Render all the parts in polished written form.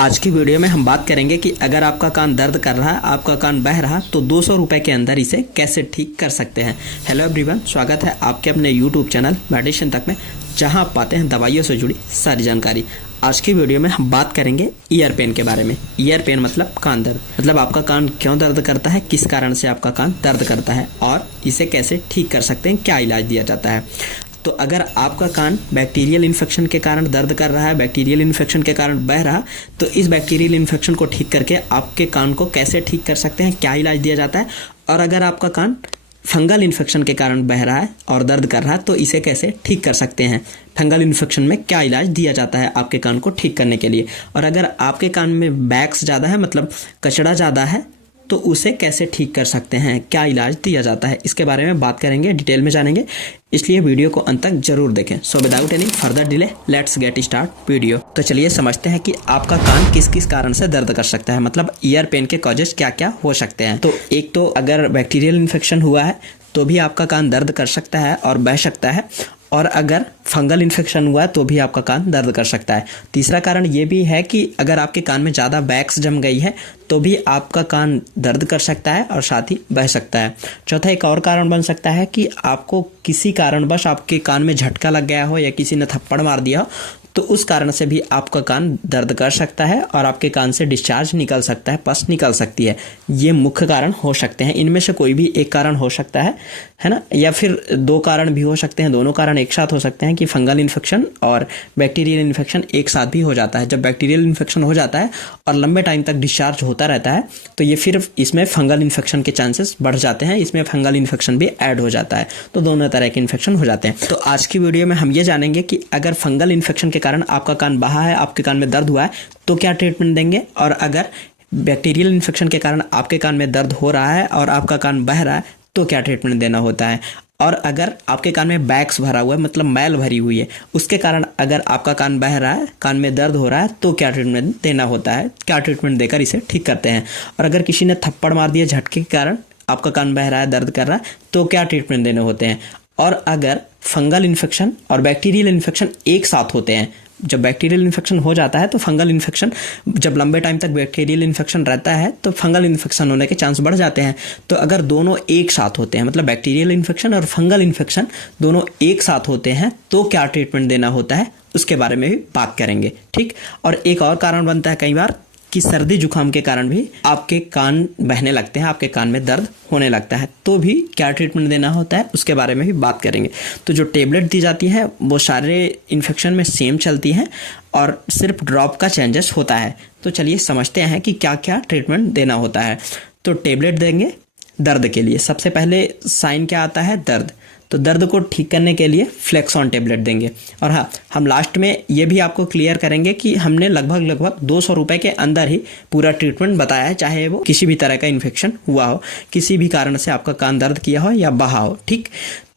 आज की वीडियो में हम बात करेंगे कि अगर आपका कान दर्द कर रहा है, आपका कान बह रहा, तो 200 रुपए के अंदर इसे कैसे ठीक कर सकते हैं। हेलो एवरीवन, स्वागत है आपके अपने यूट्यूब चैनल मेडिसिन तक में, जहां आप पाते हैं दवाइयों से जुड़ी सारी जानकारी। आज की वीडियो में हम बात करेंगे ईयर पेन के बारे में। ईयर पेन मतलब कान दर्द, मतलब आपका कान क्यों दर्द करता है, किस कारण से आपका कान दर्द करता है और इसे कैसे ठीक कर सकते हैं, क्या इलाज दिया जाता है। तो अगर आपका कान बैक्टीरियल इन्फेक्शन के कारण दर्द कर रहा है, बैक्टीरियल इन्फेक्शन के कारण बह रहा, तो इस बैक्टीरियल इन्फेक्शन को ठीक करके आपके कान को कैसे ठीक कर सकते हैं, क्या इलाज दिया जाता है। और अगर आपका कान फंगल इन्फेक्शन के कारण बह रहा है और दर्द कर रहा है, तो इसे कैसे ठीक कर सकते हैं। फंगल इन्फेक्शन में क्या इलाज दिया जाता है आपके कान को ठीक करने के लिए। और अगर आपके कान में बैक्स ज़्यादा है, मतलब कचड़ा ज़्यादा है, तो उसे कैसे ठीक कर सकते हैं, क्या इलाज दिया जाता है, इसके बारे में बात करेंगे, डिटेल में जानेंगे। इसलिए वीडियो को अंत तक जरूर देखें। So without any further delay let's get start video. तो चलिए समझते हैं कि आपका कान किस किस कारण से दर्द कर सकता है, मतलब ईयर पेन के कॉजेज क्या क्या हो सकते हैं। तो एक तो अगर बैक्टीरियल इन्फेक्शन हुआ है तो भी आपका कान दर्द कर सकता है और बह सकता है, और अगर फंगल इन्फेक्शन हुआ है तो भी आपका कान दर्द कर सकता है। तीसरा कारण ये भी है कि अगर आपके कान में ज़्यादा बैक्स जम गई है तो भी आपका कान दर्द कर सकता है और साथ ही बह सकता है। चौथा एक और कारण बन सकता है कि आपको किसी कारणवश आपके कान में झटका लग गया हो या किसी ने थप्पड़ मार दिया हो, तो उस कारण से भी आपका कान दर्द कर सकता है और आपके कान से डिस्चार्ज निकल सकता है, पस निकल सकती है। ये मुख्य कारण हो सकते हैं, इनमें से कोई भी एक कारण हो सकता है ना, या फिर दो कारण भी हो सकते हैं, दोनों कारण एक साथ हो सकते हैं कि फंगल इन्फेक्शन और बैक्टीरियल इन्फेक्शन एक साथ भी हो जाता है। जब बैक्टीरियल इन्फेक्शन हो जाता है और लंबे टाइम तक डिस्चार्ज होता रहता है, तो ये फिर इसमें फंगल इन्फेक्शन के चांसेस बढ़ जाते हैं, इसमें फंगल इन्फेक्शन भी ऐड हो जाता है, तो दोनों तरह के इन्फेक्शन हो जाते हैं। तो आज की वीडियो में हम ये जानेंगे कि अगर फंगल इन्फेक्शन के कारण आपका कान बहा है, आपके कान में दर्द हुआ है, तो क्या ट्रीटमेंट देंगे। और अगर बैक्टीरियल इन्फेक्शन के कारण आपके कान में दर्द हो रहा है और आपका कान बह रहा है, तो क्या ट्रीटमेंट देना होता है। और अगर आपके कान में बैक्स भरा हुआ है, मतलब मैल भरी हुई है, उसके कारण अगर आपका कान बह रहा है, कान में दर्द हो रहा है, तो क्या ट्रीटमेंट देना होता है, क्या ट्रीटमेंट देकर इसे ठीक करते हैं। और अगर किसी ने थप्पड़ मार दिया झटके के कारण आपका कान बह रहा है, दर्द कर रहा है, तो क्या ट्रीटमेंट देने होते हैं। और अगर फंगल इन्फेक्शन और बैक्टीरियल इन्फेक्शन एक साथ होते हैं, जब बैक्टीरियल इन्फेक्शन हो जाता है तो फंगल इन्फेक्शन, जब लंबे टाइम तक बैक्टीरियल इन्फेक्शन रहता है तो फंगल इन्फेक्शन होने के चांस बढ़ जाते हैं। तो अगर दोनों एक साथ होते हैं, मतलब बैक्टीरियल इन्फेक्शन और फंगल इन्फेक्शन दोनों एक साथ होते हैं, तो क्या ट्रीटमेंट देना होता है, उसके बारे में भी बात करेंगे। ठीक। और एक और कारण बनता है कई बार कि सर्दी जुकाम के कारण भी आपके कान बहने लगते हैं, आपके कान में दर्द होने लगता है, तो भी क्या ट्रीटमेंट देना होता है, उसके बारे में भी बात करेंगे। तो जो टेबलेट दी जाती है वो सारे इन्फेक्शन में सेम चलती हैं और सिर्फ ड्रॉप का चेंजेस होता है। तो चलिए समझते हैं कि क्या क्या ट्रीटमेंट देना होता है। तो टेबलेट देंगे दर्द के लिए। सबसे पहले साइन क्या आता है, दर्द। तो दर्द को ठीक करने के लिए फ्लेक्सॉन टेबलेट देंगे। और हाँ, हम लास्ट में ये भी आपको क्लियर करेंगे कि हमने लगभग 200 रुपए के अंदर ही पूरा ट्रीटमेंट बताया है, चाहे वो किसी भी तरह का इन्फेक्शन हुआ हो, किसी भी कारण से आपका कान दर्द किया हो या बहा हो। ठीक।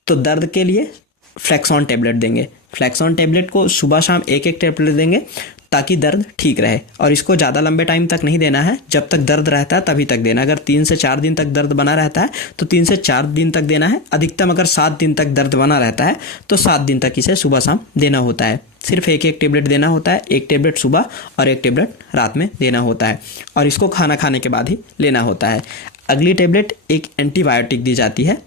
तो दर्द के लिए फ्लेक्सॉन टेबलेट देंगे। फ्लेक्सॉन टेबलेट को सुबह शाम एक एक टेबलेट देंगे ताकि दर्द ठीक रहे। और इसको ज़्यादा लंबे टाइम तक नहीं देना है, जब तक दर्द रहता है तभी तक देना। अगर 3 से 4 दिन तक दर्द बना रहता है तो 3 से 4 दिन तक देना है। अधिकतम अगर 7 दिन तक दर्द बना रहता है तो 7 दिन तक इसे सुबह शाम देना होता है। सिर्फ एक एक टेबलेट देना होता है, एक टेबलेट सुबह और एक टेबलेट रात में देना होता है, और इसको खाना खाने के बाद ही लेना होता है। अगली टेबलेट एक एंटीबायोटिक दी जाती है।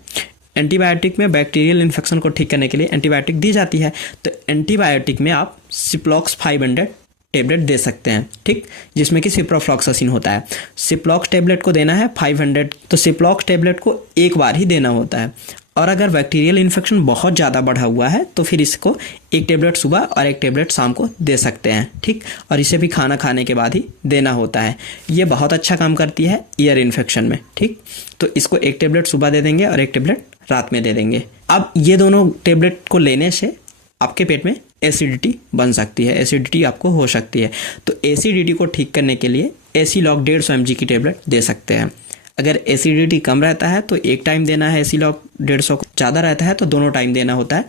एंटीबायोटिक में बैक्टीरियल इन्फेक्शन को ठीक करने के लिए एंटीबायोटिक दी जाती है। तो एंटीबायोटिक में आप सिप्लॉक्स 500 टेबलेट दे सकते हैं। ठीक। जिसमें कि सिप्रोफ्लॉक्सासिन होता है। सिप्लॉक्स टेबलेट को देना है 500। तो सिप्लॉक्स टेबलेट को एक बार ही देना होता है। और अगर बैक्टीरियल इन्फेक्शन बहुत ज़्यादा बढ़ा हुआ है तो फिर इसको एक टेबलेट सुबह और एक टेबलेट शाम को दे सकते हैं। ठीक। और इसे भी खाना खाने के बाद ही देना होता है। ये बहुत अच्छा काम करती है ईयर इन्फेक्शन में। ठीक। तो इसको एक टेबलेट सुबह दे देंगे और एक टेबलेट रात में दे देंगे। अब ये दोनों टेबलेट को लेने से आपके पेट में एसिडिटी बन सकती है, एसिडिटी आपको हो सकती है। तो एसिडिटी को ठीक करने के लिए एसीलॉक 150 mg की टेबलेट दे सकते हैं। अगर एसिडिटी कम रहता है तो एक टाइम देना है एसीलॉक 150 को, ज़्यादा रहता है तो दोनों टाइम देना होता है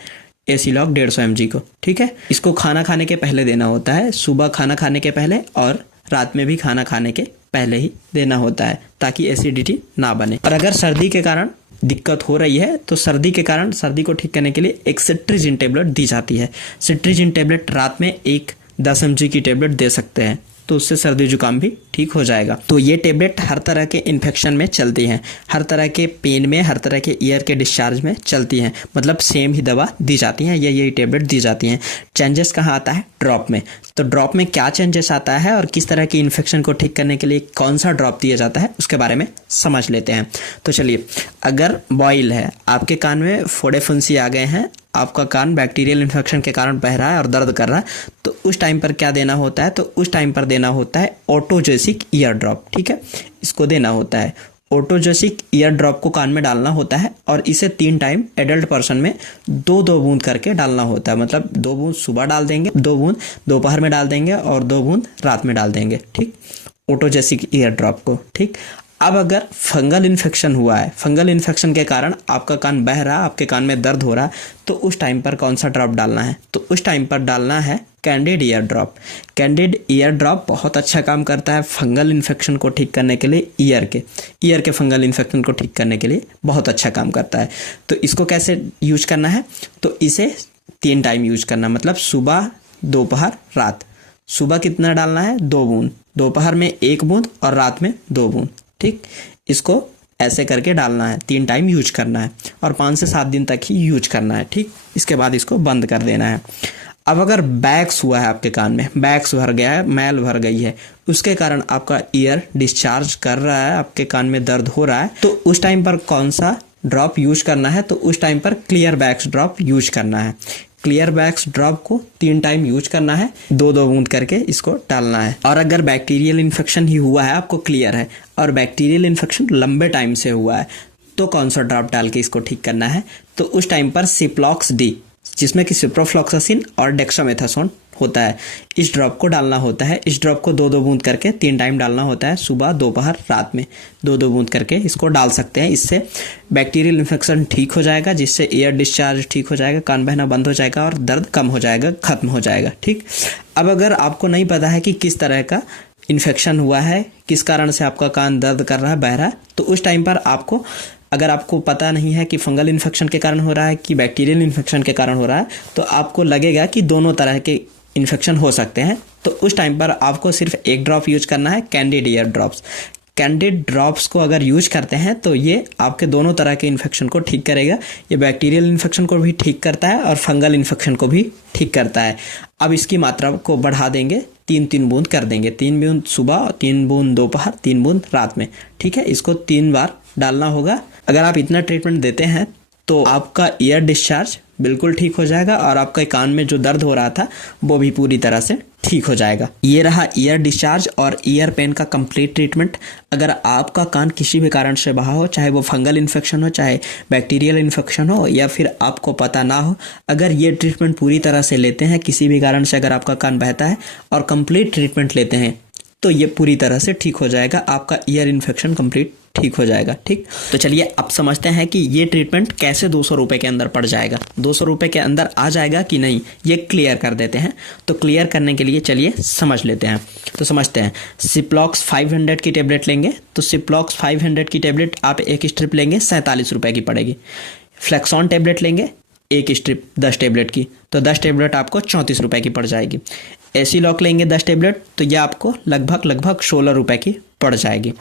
एसीलॉक 150 mg को। ठीक है। इसको खाना खाने के पहले देना होता है, सुबह खाना खाने के पहले और रात में भी खाना खाने के पहले ही देना होता है, ताकि एसिडिटी ना बने। और अगर सर्दी के कारण दिक्कत हो रही है तो सर्दी के कारण सर्दी को ठीक करने के लिए एक सिट्रीजिन टेबलेट दी जाती है। सिट्रीजिन टेबलेट रात में एक 10 mg की टेबलेट दे सकते हैं। तो उससे सर्दी जुकाम भी ठीक हो जाएगा। तो ये टेबलेट हर तरह के इन्फेक्शन में चलती हैं, हर तरह के पेन में, हर तरह के ईयर के डिस्चार्ज में चलती हैं, मतलब सेम ही दवा दी जाती हैं, यही टेबलेट दी जाती हैं। चेंजेस कहाँ आता है? ड्रॉप में। तो ड्रॉप में क्या चेंजेस आता है और किस तरह की इन्फेक्शन को ठीक करने के लिए कौन सा ड्रॉप दिया जाता है उसके बारे में समझ लेते हैं। तो चलिए, अगर बॉयल है, आपके कान में फोड़े फुंसी आ गए हैं, आपका कान बैक्टीरियल इन्फेक्शन के कारण बह रहा है और दर्द कर रहा है, तो उस टाइम पर क्या देना होता है? तो उस टाइम पर देना होता है ऑटोजेसिक ईयर ड्रॉप। ठीक है, इसको देना होता है। ऑटोजेसिक ईयर ड्रॉप को कान में डालना होता है और इसे 3 टाइम एडल्ट पर्सन में 2-2 बूंद करके डालना होता है। मतलब 2 बूंद सुबह डाल देंगे, 2 बूंद दोपहर में डाल देंगे और 2 बूंद रात में डाल देंगे। ठीक, ऑटोजेसिक ईयर ड्रॉप को। ठीक, अब अगर फंगल इन्फेक्शन हुआ है, फंगल इन्फेक्शन के कारण आपका कान बह रहा है, आपके कान में दर्द हो रहा है, तो उस टाइम पर कौन सा ड्रॉप डालना है? तो उस टाइम पर डालना है candid year drop. Candid year drop बहुत अच्छा काम करता है फंगल इन्फेक्शन को ठीक करने के लिए। ईयर के फंगल इन्फेक्शन को ठीक करने के लिए बहुत अच्छा काम करता है। तो इसको कैसे यूज करना है? तो इसे 3 टाइम यूज करना, मतलब सुबह, दोपहर, रात। सुबह कितना डालना है? 2 बूंद, दोपहर में 1 बूंद और रात में 2 बूंद। ठीक, इसको ऐसे करके डालना है, 3 टाइम यूज करना है और 5 से 7 दिन तक ही यूज करना है। ठीक, इसके बाद इसको बंद कर देना है। अब अगर बैक्स हुआ है, आपके कान में बैक्स भर गया है, मैल भर गई है, उसके कारण आपका ईयर डिस्चार्ज कर रहा है, आपके कान में दर्द हो रहा है, तो उस टाइम पर कौन सा ड्रॉप यूज करना है? तो उस टाइम पर क्लियर बैक्स ड्रॉप यूज करना है। क्लियर बैक्स ड्रॉप को 3 टाइम यूज करना है, 2-2 बूंद करके इसको डालना है। और अगर बैक्टीरियल इन्फेक्शन ही हुआ है, आपको क्लियर है, और बैक्टीरियल इन्फेक्शन लंबे टाइम से हुआ है, तो कौन सा ड्रॉप डाल के इसको ठीक करना है? तो उस टाइम पर सिप्लॉक्स डी, जिसमें कि सिप्रोफ्लॉक्सासिन और डेक्सामेथासोन होता है, इस ड्रॉप को डालना होता है। इस ड्रॉप को 2-2 बूंद करके 3 टाइम डालना होता है, सुबह, दोपहर, रात में 2-2 बूंद करके इसको डाल सकते हैं। इससे बैक्टीरियल इन्फेक्शन ठीक हो जाएगा, जिससे एयर डिस्चार्ज ठीक हो जाएगा, कान बहना बंद हो जाएगा और दर्द कम हो जाएगा, खत्म हो जाएगा। ठीक, अब अगर आपको नहीं पता है कि किस तरह का इन्फेक्शन हुआ है, किस कारण से आपका कान दर्द कर रहा है, बह रहा है, तो उस टाइम पर आपको, अगर आपको पता नहीं है कि फंगल इन्फेक्शन के कारण हो रहा है कि बैक्टीरियल इन्फेक्शन के कारण हो रहा है, तो आपको लगेगा कि दोनों तरह के इन्फेक्शन हो सकते हैं, तो उस टाइम पर आपको सिर्फ 1 ड्रॉप यूज करना है, candid ear drops. Candid drops को अगर यूज करते हैं तो ये आपके दोनों तरह के इन्फेक्शन को ठीक करेगा। ये बैक्टीरियल इन्फेक्शन को भी ठीक करता है और फंगल इन्फेक्शन को भी ठीक करता है। अब इसकी मात्रा को बढ़ा देंगे, 3-3 बूंद कर देंगे, 3 बूंद सुबह, 3 बूंद दोपहर, 3 बूंद रात में। ठीक है, इसको 3 बार डालना होगा। अगर आप इतना ट्रीटमेंट देते हैं तो आपका ईयर डिस्चार्ज बिल्कुल ठीक हो जाएगा और आपके कान में जो दर्द हो रहा था वो भी पूरी तरह से ठीक हो जाएगा। ये रहा ईयर डिस्चार्ज और ईयर पेन का कंप्लीट ट्रीटमेंट। अगर आपका कान किसी भी कारण से बहा हो, चाहे वो फंगल इन्फेक्शन हो, चाहे बैक्टीरियल इन्फेक्शन हो, या फिर आपको पता ना हो, अगर ये ट्रीटमेंट पूरी तरह से लेते हैं, किसी भी कारण से अगर आपका कान बहता है और कंप्लीट ट्रीटमेंट लेते हैं, तो ये पूरी तरह से ठीक हो जाएगा, आपका ईयर इन्फेक्शन कंप्लीट ठीक हो जाएगा। ठीक, तो चलिए अब समझते हैं कि ये ट्रीटमेंट कैसे 200 रुपए के अंदर पड़ जाएगा, 200 रुपए के अंदर आ जाएगा कि नहीं, ये क्लियर कर देते हैं। तो क्लियर करने के लिए चलिए समझ लेते हैं। तो समझते हैं, सिप्लॉक्स 500 की टेबलेट लेंगे, तो सिप्लॉक्स 500 की टेबलेट आप 1 स्ट्रिप लेंगे, 47 रुपए की पड़ेगी। फ्लेक्सॉन टेबलेट लेंगे 1 स्ट्रिप 10 टेबलेट की, तो 10 टेबलेट आपको 34 रुपए की पड़ जाएगी। एसी लॉक लेंगे 10 टेबलेट, तो यह आपको लगभग 16 रुपए की पड़ जाएगी।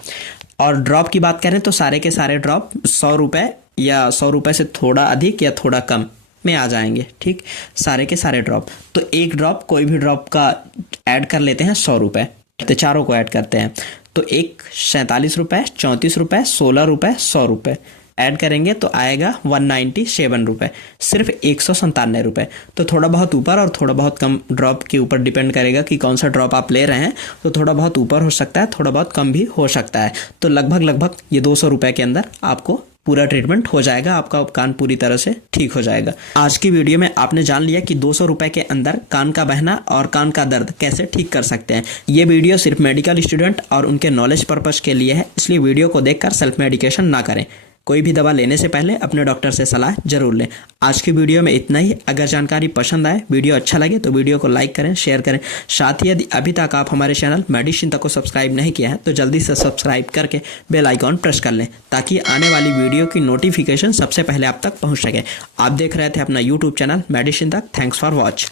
और ड्रॉप की बात करें तो सारे के सारे ड्रॉप 100 रुपए या 100 रुपए से थोड़ा अधिक या थोड़ा कम में आ जाएंगे। ठीक, सारे के सारे ड्रॉप, तो एक ड्रॉप, कोई भी ड्रॉप का ऐड कर लेते हैं 100 रुपए, तो चारों को ऐड करते हैं, तो एक 47 रुपए, 34 रुपए, 16 रुपए, 100 रुपए ऐड करेंगे तो आएगा 197 रुपए, सिर्फ 197 रुपए। तो थोड़ा बहुत ऊपर और थोड़ा बहुत कम ड्रॉप के ऊपर डिपेंड करेगा कि कौन सा ड्रॉप आप ले रहे हैं, तो थोड़ा बहुत ऊपर हो सकता है, थोड़ा बहुत कम भी हो सकता है। तो लगभग ये 200 रुपए के अंदर आपको पूरा ट्रीटमेंट हो जाएगा, आपका कान पूरी तरह से ठीक हो जाएगा। आज की वीडियो में आपने जान लिया कि 200 रुपए के अंदर कान का बहना और कान का दर्द कैसे ठीक कर सकते हैं। ये वीडियो सिर्फ मेडिकल स्टूडेंट और उनके नॉलेज पर्पज के लिए है, इसलिए वीडियो को देखकर सेल्फ मेडिकेशन ना करें। कोई भी दवा लेने से पहले अपने डॉक्टर से सलाह जरूर लें। आज की वीडियो में इतना ही। अगर जानकारी पसंद आए, वीडियो अच्छा लगे तो वीडियो को लाइक करें, शेयर करें। साथ ही यदि अभी तक आप हमारे चैनल मेडिसिन तक को सब्सक्राइब नहीं किया है तो जल्दी से सब्सक्राइब करके बेल आइकॉन प्रेस कर लें, ताकि आने वाली वीडियो की नोटिफिकेशन सबसे पहले आप तक पहुँच सके। आप देख रहे थे अपना यूट्यूब चैनल मेडिसिन तक। Thanks for watch.